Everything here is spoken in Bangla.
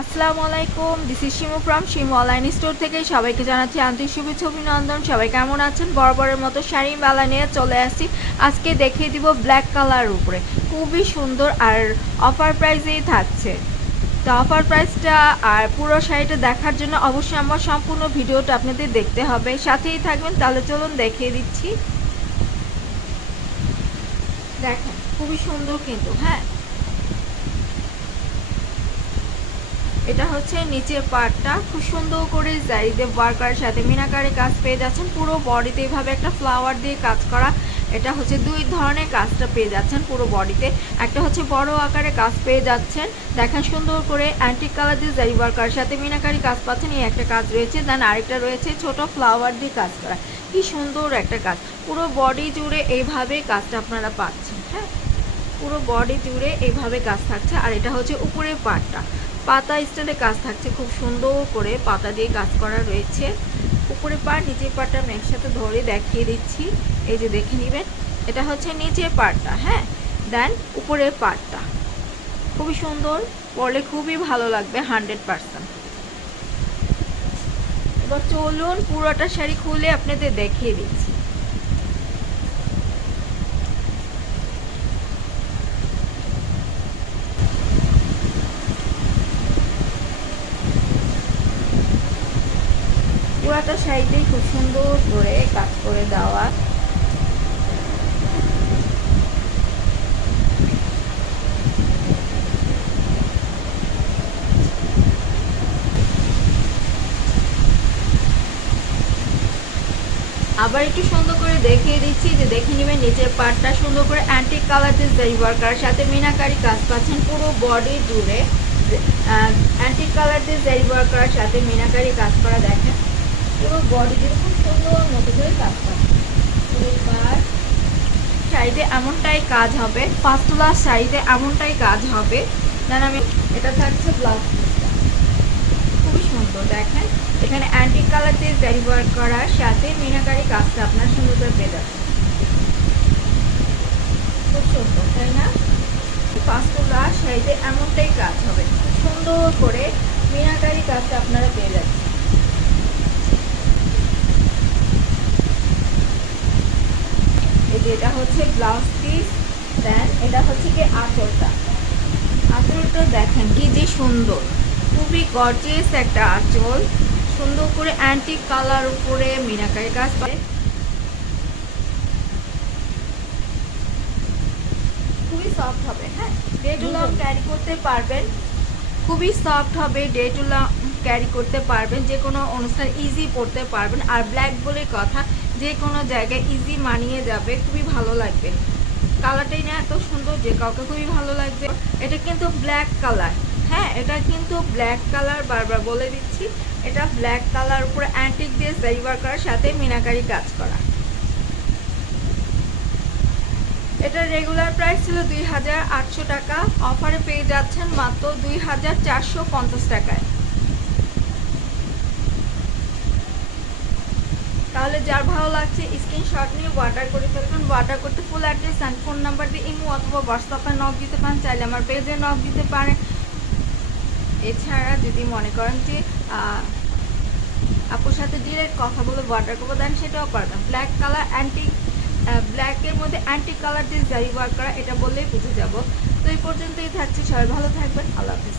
আসসালামু আলাইকুম, this is Shimu from Shimu online store থেকে সবাইকে জানাচ্ছি আন্তরিক শুভেচ্ছা অভিনন্দন। সবাই কেমন আছেন? বরাবরের মতো শাড়ি মেলা নিয়ে চলে আসছি। আজকে দেখিয়ে দিব ব্ল্যাক কালার উপরে, খুবই সুন্দর আর অফার প্রাইসেই থাকছে। তো অফার প্রাইসটা আর পুরো শাড়িটা দেখার জন্য অবশ্যই আমার সম্পূর্ণ ভিডিওটা আপনাদের দেখতে হবে, সাথেই থাকবেন। তাহলে চলুন দেখিয়ে দিচ্ছি। দেখেন খুবই সুন্দর কিন্তু, হ্যাঁ এটা হচ্ছে নিচের পার্টটা, খুব সুন্দর করে জারিতে ওয়ার্কারের সাথে মিনাকারি কাজ পেয়ে যাচ্ছেন। পুরো বডিতে এইভাবে একটা ফ্লাওয়ার দিয়ে কাজ করা। এটা হচ্ছে দুই ধরনের কাজটা পেয়ে যাচ্ছেন পুরো বডিতে। একটা হচ্ছে বড় আকারে কাজ পেয়ে যাচ্ছেন, দেখেন সুন্দর করে অ্যান্টিক কালার দিয়ে জারি ওয়ার্কারের সাথে মিনাকারি কাজ পাচ্ছেন। এই একটা কাজ রয়েছে, দেন আরেকটা রয়েছে ছোট ফ্লাওয়ার দিয়ে কাজ করা। কি সুন্দর একটা কাজ, পুরো বডি জুড়ে এইভাবে কাজটা আপনারা পাচ্ছেন। হ্যাঁ, পুরো বডি জুড়ে এইভাবে কাজ থাকছে। আর এটা হচ্ছে উপরের পার্টটা, পাতা স্টাইলে কাজ থাকছে, খুব সুন্দর করে পাতা দিয়ে কাজ করা রয়েছে। উপরের পার্ট নিচের পার্টটা আমি একসাথে ধরে দেখিয়ে দিচ্ছি, এই যে দেখে নেবেন। এটা হচ্ছে নিচের পার্টটা, হ্যাঁ, দেন উপরের পার্টটা খুবই সুন্দর, পরলে খুবই ভালো লাগবে 100%। এবার চলুন পুরোটা শাড়ি খুলে আপনাদের দেখিয়ে দিচ্ছি। পুরাটা শাড়িতেই খুব সুন্দর করে কাজ করে দেওয়া। আবার একটু সুন্দর করে দেখিয়ে দিচ্ছি, যে দেখে নেবেন নিচের পার্টটা সুন্দর করে অ্যান্টিক কালার দিয়ে জারি ওয়ার্কার সাথে মিনাকারি কাজ পাচ্ছেন পুরো বডি জুড়ে। অ্যান্টিক কালার দিয়ে জারি ওয়ার্কার সাথে মিনাকারি কাজ করা, দেখেন পুরো বডি জুড়ে খুব সুন্দর মতো করে কাজ পাচ্ছেন। এবার শাড়িতে এমনটাই কাজ হবে, পাঁচতলা শাড়িতে এমনটাই কাজ হবে। দেন আমি এটা থাকছে ব্লাউজ, খুবই সুন্দর। দেখেন এখানে অ্যান্টিক কালার দিয়ে জারি ওয়ার্ক করার সাথে মিনাকারি কাজটা আপনার সুন্দর করে পেয়ে যাচ্ছে, খুব সুন্দর তাই না? পাঁচতলা শাড়িতে এমনটাই কাজ হবে, খুব সুন্দর করে মিনাকারি কাজটা আপনারা পেয়ে যাচ্ছেন। এই যে এটা হচ্ছে ব্লাউজ পিস, দেন এটা হচ্ছে কি আঁচলটা। আঁচলটা দেখেন কি যে সুন্দর, খুবই গর্জিয়াস একটা আঁচল, সুন্দর করে অ্যান্টিক কালার উপরে মিনাকারি কাজ করে, খুবই সফট হবে। হ্যাঁ, ডে টু লং ক্যারি করতে পারবেন, খুবই সফট হবে, ডে টু লং ক্যারি করতে পারবেন, যে কোনো অনুষ্ঠান ইজি পড়তে পারবেন। আর ব্ল্যাক বলে কথা, যে কোনো জায়গায় ইজি মানিয়ে যাবে, খুবই ভালো লাগবে। কালারটাই না এত সুন্দর যে কাউকে খুবই ভালো লাগবে। এটা কিন্তু ব্ল্যাক কালার, হ্যাঁ এটা কিন্তু ব্ল্যাক কালার, বারবার বলে দিচ্ছি এটা ব্ল্যাক কালার উপরে অ্যান্টিক দিয়ে জারি ওয়ার্ক করার সাথে মিনাকারি কাজ করা। এটার রেগুলার প্রাইস ছিল 2800 টাকা, অফারে পেয়ে যাচ্ছেন মাত্র 2450 টাকায়। তাহলে যার ভালো লাগছে স্ক্রিনশট নিয়ে অর্ডার করে ফেলবেন। অর্ডার করতে full address and phone number দিয়ে ইমো অথবা হোয়াটসঅ্যাপে নক দিতে পারেন, চাইলে আমার পেজে নক দিতে পারেন। এছাড়া যদি মনে করেন যে আপুর সাথে ডিরেক্ট কথা বলে অর্ডার করবো, দেন সেটাও পারবেন। ব্ল্যাক কালার অ্যান্টিক, ব্ল্যাকের মধ্যে অ্যান্টিক কালার দিয়ে জারি ওয়ার্ক করা, এটা বললেই বুঝে যাব। তো এই পর্যন্তই থাকছে, সবাই ভালো থাকবেন, আল্লাহ হাফিজ।